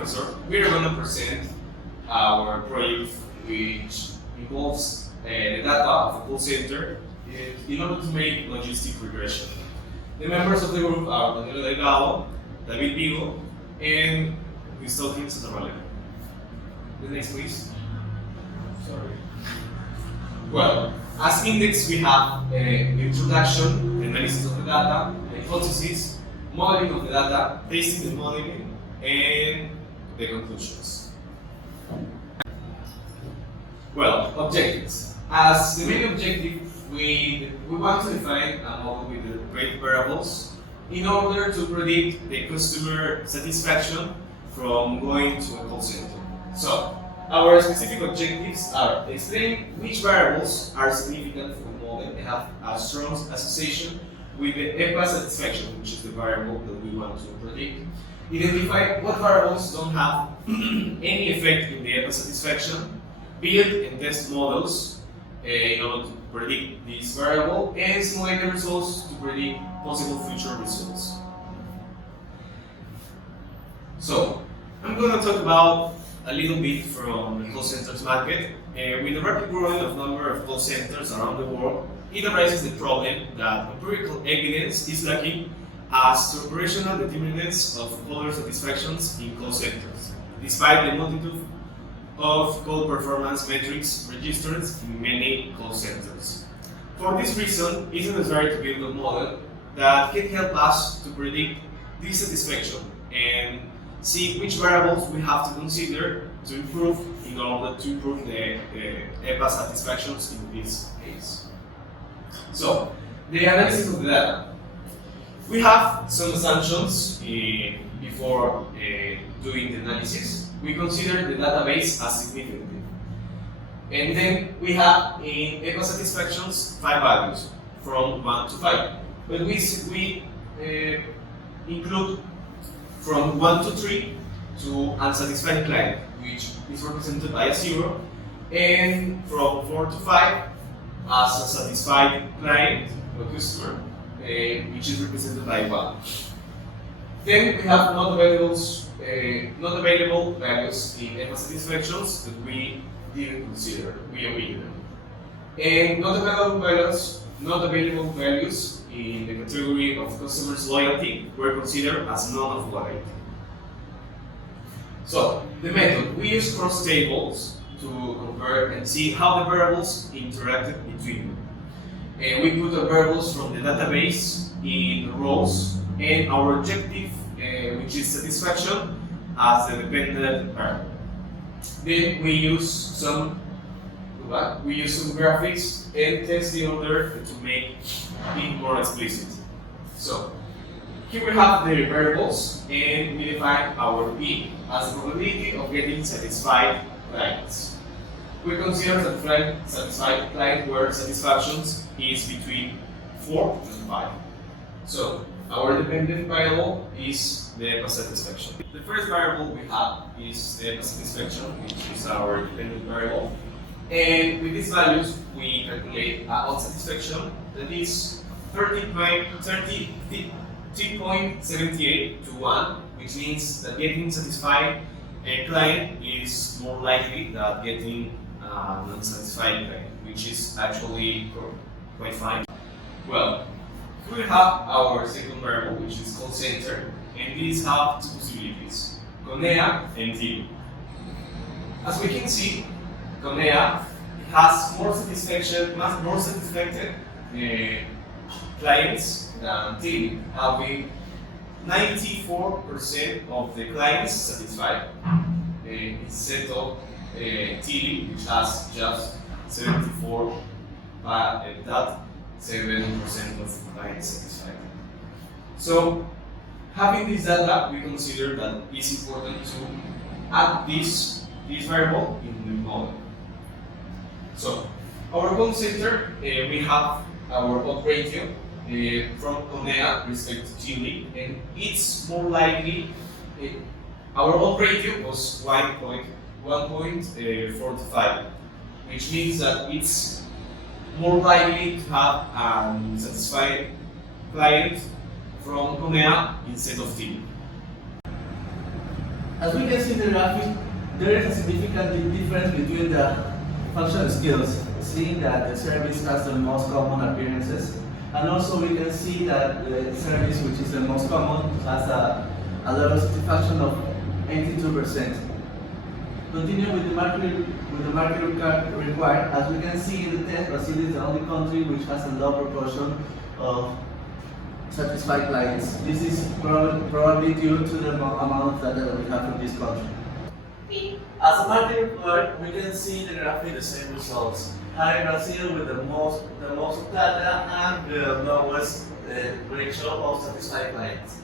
professor, we are going to present our project which involves the data of a call center in order to make logistic regression. The members of the group are Daniel Delgado, David Vigo, and Cristóbal Santarola. The next, please. Sorry. Well, as index, we have introduction, analysis of the data, hypothesis, modeling of the data, testing the modeling, and the conclusions. Well, objectives. As the main objective, we want to define a model with the rate variables in order to predict the customer satisfaction from going to a call center. So, our specific objectives are explain which variables are significant for the model and have a strong association with the EPA satisfaction, which is the variable that we want to predict. Identify what variables don't have any effect in the EPA satisfaction. Build and test models in order to predict this variable, and simulate the results to predict possible future results. So, I'm going to talk about a little bit from the call centers market. With the rapid growing of number of call centers around the world, it arises the problem that empirical evidence is lacking as to operational determinants of caller satisfactions in call centers, despite the multitude of call performance metrics registered in many call centers. For this reason, it is necessary to build a model that can help us to predict dissatisfaction and see which variables we have to consider to improve in order to improve the EPA satisfactions in this case. So, the analysis of the data. We have some assumptions before doing the analysis. We consider the database as significant. And then we have in EPA satisfactions 5 values from 1 to 5. But we include from 1 to 3 to unsatisfied client, which is represented by a 0, and from 4 to 5 as a satisfied client or customer, which is represented by 1. Then we have not available values in EPA satisfactions that we didn't consider, we omitted them. And not available values in the category of customers' loyalty were considered as none of loyalty. So, the method, we use cross tables to compare and see how the variables interacted between them. And we put the variables from the database in rows, and our objective, which is satisfaction, as the dependent variable. Then we use some graphics and test the order to make it more explicit. So, here we have the variables, and we define our P as the probability of getting satisfied clients. We consider that satisfied client where satisfactions is between 4 and 5. So, our dependent variable is the EPA satisfaction. The first variable we have is the EPA satisfaction, which is our dependent variable. And with these values, we calculate odd satisfaction that is 30.78 to 1, which means that getting satisfied a client is more likely than getting non-satisfied client, which is actually quite fine. Well, we have our second variable, which is call center, and these have 2 possibilities, CONEA and TILI. As we can see, CONEA has more satisfied clients than TILI, having 94% of the clients satisfied, instead of TILI, which has just 7% of clients satisfied. So, having this data, we consider that it's important to add this variable in the model. So, our call center, we have our odd ratio from CONEA respect to TILI, and it's more likely, our odd ratio was 1.45, which means that it's more likely to have a satisfied client from CONEA instead of TILI. As we can see in the graphic, there is a significant difference between the functional skills, seeing that the service has the most common appearances, and also we can see that the service, which is the most common, has a level of satisfaction of 82%. Continue with the market required. As we can see in the test, Brazil is the only country which has a low proportion of satisfied clients. This is probably due to the amount of data that we have from this country. As a market required, we can see in the graphic the same results. Having Brazil with the most data and the lowest ratio of satisfied clients.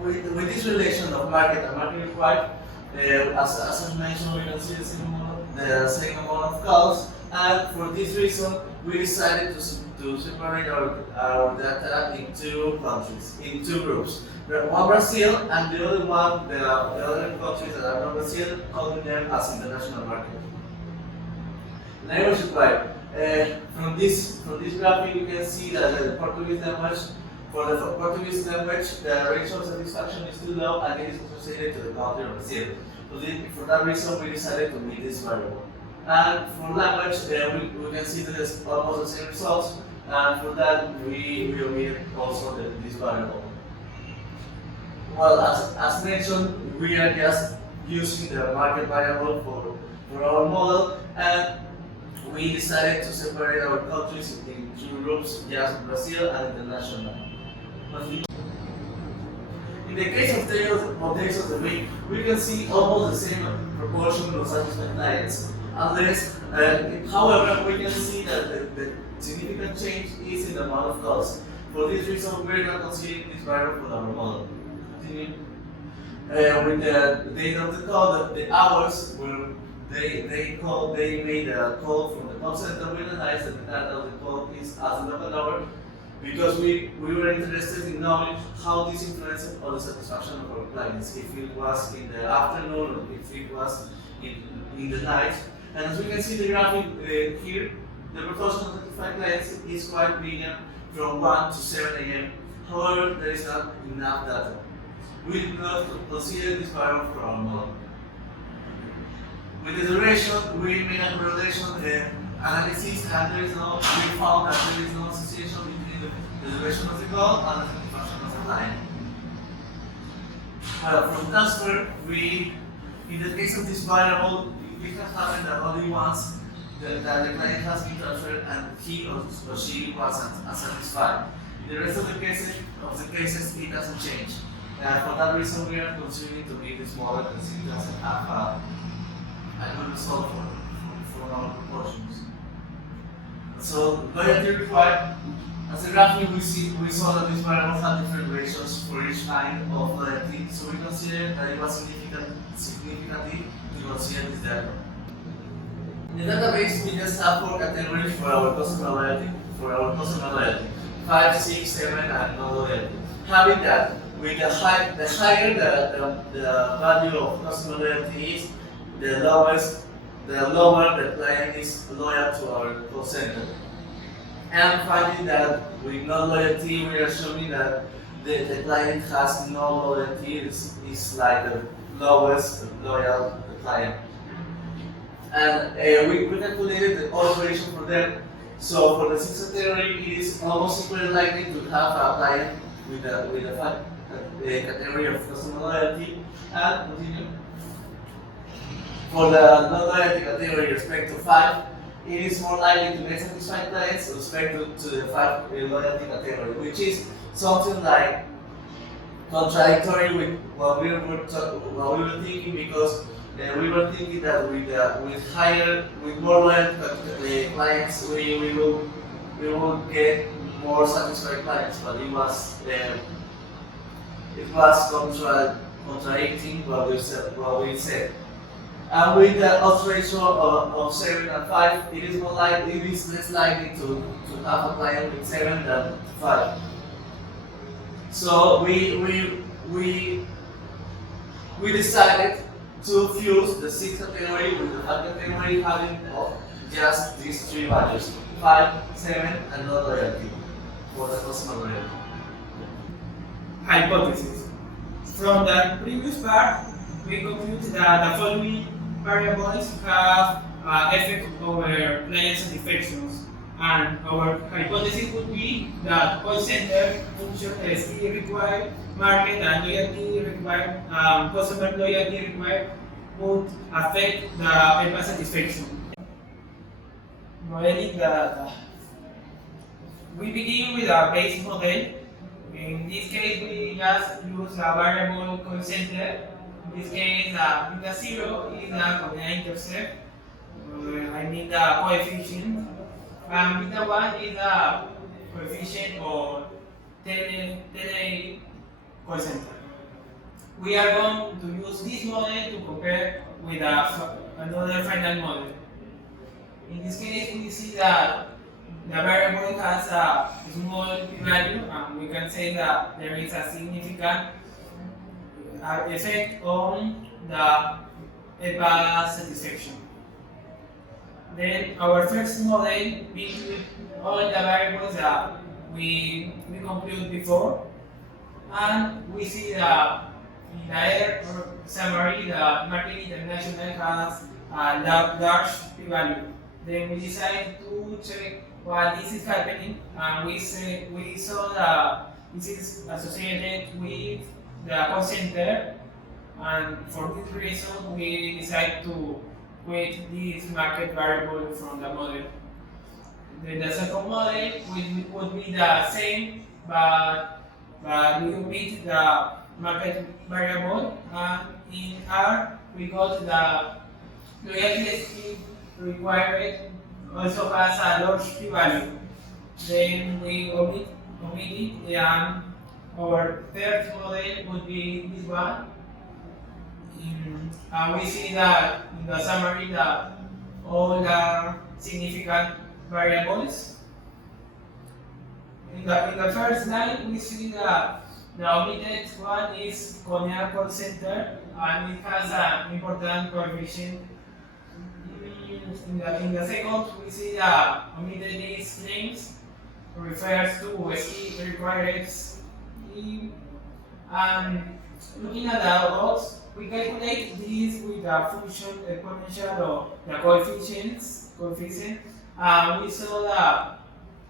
With this relation of market and market required, as I mentioned, we can see the same amount of calls, and for this reason, we decided to separate our data in two countries, in two groups. One Brazil, and the other one, the other countries that are not Brazil, calling them as international market. Language required. From this graphic, you can see that the Portuguese language, for the Portuguese language, the ratio of satisfaction is too low and it is associated to the country of Brazil. So for that reason, we decided to meet this variable. And for language, we can see that it's almost the same results, and for that, we omit also this variable. Well, as mentioned, we are just using the market variable for our model, and we decided to separate our countries in two groups, just Brazil and international. In the case of days of the week, we can see almost the same proportion of satisfied clients, unless, however, we can see that the significant change is in the amount of calls. For this reason, we are not considering this variable for our model. Continue. With the data of the call, the hours where they made a call from the call center, we realized that the data of the call is as a local hour, because we were interested in knowing how this influenced on the satisfaction of our clients, if it was in the afternoon or if it was in the night. And as we can see the graphic here, the proportion of satisfied clients is quite medium from 1 to 7 a.m. However, there is not enough data. We do not consider this variable for our model. With the duration, we made a correlation analysis, and we found that there is no association between the duration of the call and the satisfaction of the client. Well, from transfer, in the case of this variable, it has happened that only once that the client has been transferred and he or she wasn't satisfied. In the rest of the cases, it doesn't change. For that reason, we are continuing to make this model because it doesn't have a good result for our proportions. So loyalty required. As a graphic, we saw that these variables had different ratios for each kind of loyalty. So we considered that it was significantly to consider this data. In the database, we just have 4 categories for our customer loyalty. 5, 6, 7, and no loyalty. Having that, with the higher the value of customer loyalty is, the lower the client is loyal to our call center. And finding that with no loyalty, we are showing that the client has no loyalty, is like the lowest loyal client. And we calculated the odds ratio for them. So for the 6th category, it is almost equally likely to have a client with the category of customer loyalty. And continue. For the non-loyalty category with respect to 5, it is more likely to get satisfied clients with respect to the 5 loyalty category, which is something like contradictory with what we were thinking, because we were thinking that with more loyal clients, we will get more satisfied clients, but it was contradicting what we said. And with the odds ratio of 7 and 5, it is less likely to have a client with 7 than 5. So we decided to fuse the 6th category with the 5th category, having just these 3 values: 5, 7, and no loyalty for the customer loyalty. Hypothesis. From the previous part, we compute that the following variables have effect over client satisfactions. And our hypothesis would be that call center function still required, market and loyalty required, customer loyalty required would affect the PEPA satisfaction. Modeling the we begin with a base model. In this case, we just use a variable call center. In this case, beta 0 is the coordinate intercept, I mean the coefficient, and beta 1 is the coefficient or tele call center. We are going to use this model to compare with another final model. In this case, we see that the variable has a small p-value, and we can say that there is a significant effect on the EPA satisfaction. Then our first model, we include all the variables that we compute before, and we see that in the error summary, the Market International has a large p-value. Then we decide to check why this is happening, and we saw that this is associated with the call center, and for this reason we decide to quit this market variable from the model. Then the second model would be the same, but we omit the market variable, and in R we got the loyalty scheme required also has a large p-value. Then we omit it, and our third model would be this one. And we see that in the summary that all are significant variables. In the first line, we see that the omitted one is Konya call center, and it has an important coefficient. In the second, we see that omitted is claims refers to ski required. And looking at the odds, we calculate this with the function exponential of the coefficient. We saw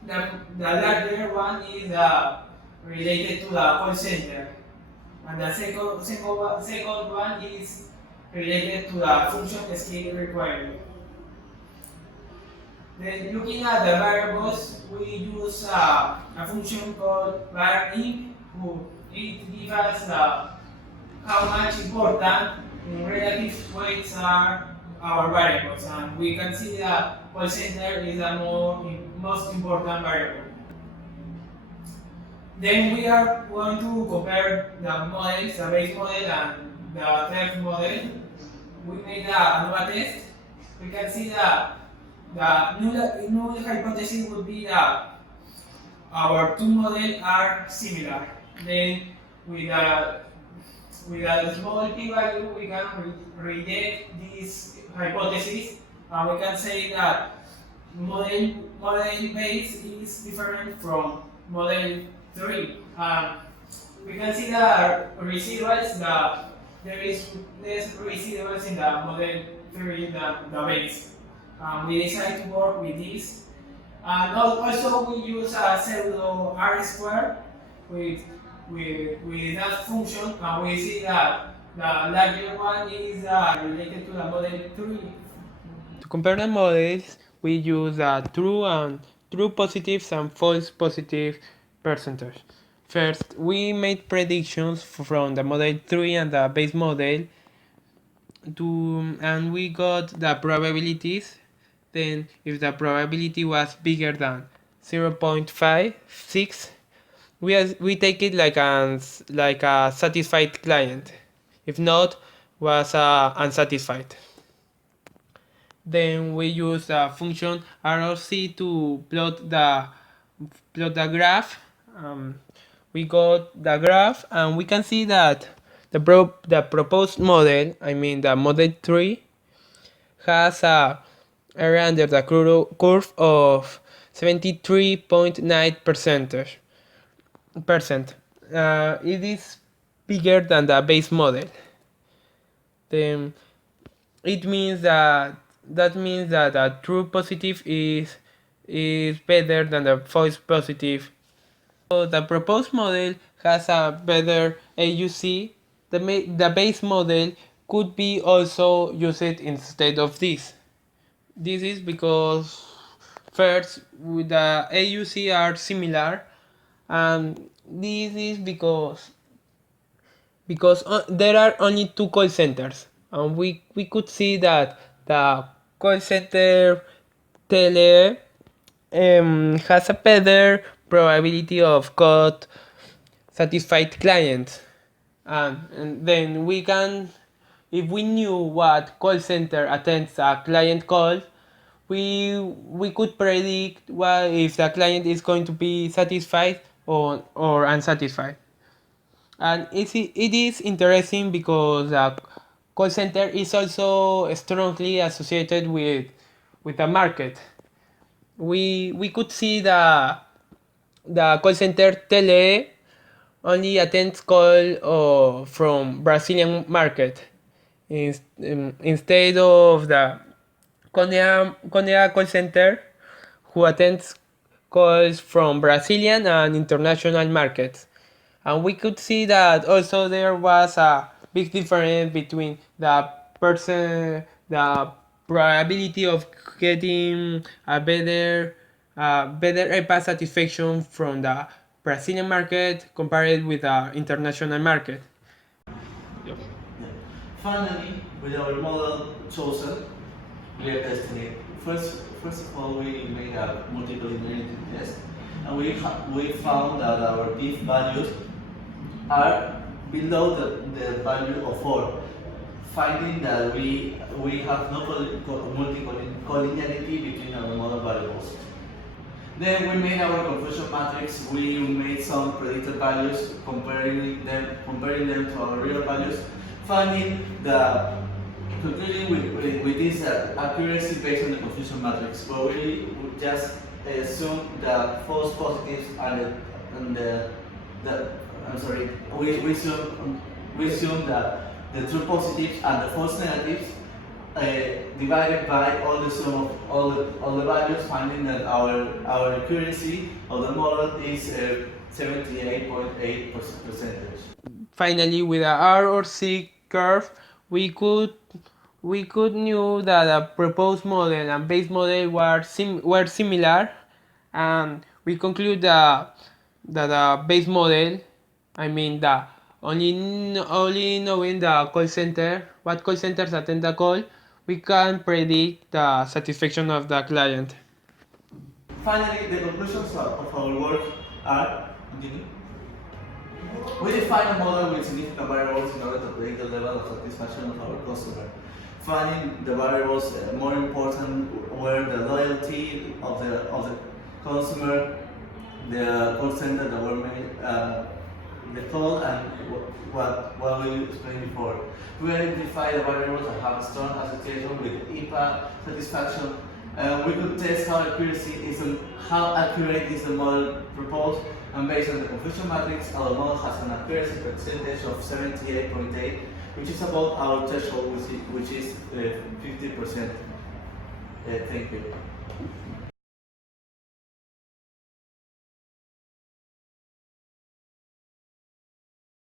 that the larger one is related to the call center, and the second one is related to the function scale required. Then looking at the variables, we use a function called var_int, who it gives us how much important relative weights are our variables, and we can see that call center is the most important variable. Then we are going to compare the models, the base model and the third model. We made a ANOVA test. We can see that the null hypothesis would be that our two models are similar. Then with a small p-value, we can reject this hypothesis, and we can say that model base is different from model 3. We can see the residuals, that there is less residuals in the model 3 than the base. We decide to work with this. And also we use a pseudo R square with that function, and we see that the larger one is related to the model 3. To compare the models, we use true positives and false positive percentage. First, we made predictions from the model 3 and the base model, and we got the probabilities. Then, if the probability was bigger than 0.56, we take it like a satisfied client. If not, was unsatisfied. Then we use the function ROC to plot the graph. We got the graph, and we can see that the proposed model, I mean the model 3, has a area under the curve of 73.9%. It is bigger than the base model. Then it means that a true positive is better than the false positive. So the proposed model has a better AUC. The base model could be also used instead of this. This is because first with the AUC are similar, and this is because there are only two call centers, and we could see that the call center tele has a better probability of got satisfied clients, and then we can, if we knew what call center attends a client call, we could predict what if the client is going to be satisfied or unsatisfied. And it is interesting because the call center is also strongly associated with the market. We could see the call center tele only attends call from Brazilian market instead of the Conea call center who attends calls from Brazilian and international markets. And we could see that also there was a big difference between the probability of getting a better EPA satisfaction from the Brazilian market compared with the international market. Yeah. Finally, with our model chosen, we are testing it. First of all, we made a multicollinearity test, and we found that our p values are below the value of 4, finding that we have no multicollinearity between our model variables. Then we made our confusion matrix. We made some predicted values, comparing them to our real values, finding the concluding with this accuracy based on the confusion matrix, where we would just assume the false positives and we assume that the true positives and the false negatives divided by all the sum of all the values, finding that our accuracy of the model is 78.8%. Finally, with the R or C curve, we could knew that the proposed model and base model were similar, and we conclude that the base model, I mean the only knowing the call center, what call centers attend the call, we can predict the satisfaction of the client. Finally, the conclusions of our work are: we define a model with significant variables in order to predict the level of satisfaction of our customer. Finding the variables more important were the loyalty of the consumer, the call center that were made, the call, and what we explained before. We identify the variables that have a strong association with EPA satisfaction. We could test how accurate is the model proposed, and based on the confusion matrix, our model has an accuracy percentage of 78.8, which is about our threshold, which is 50%. Thank you.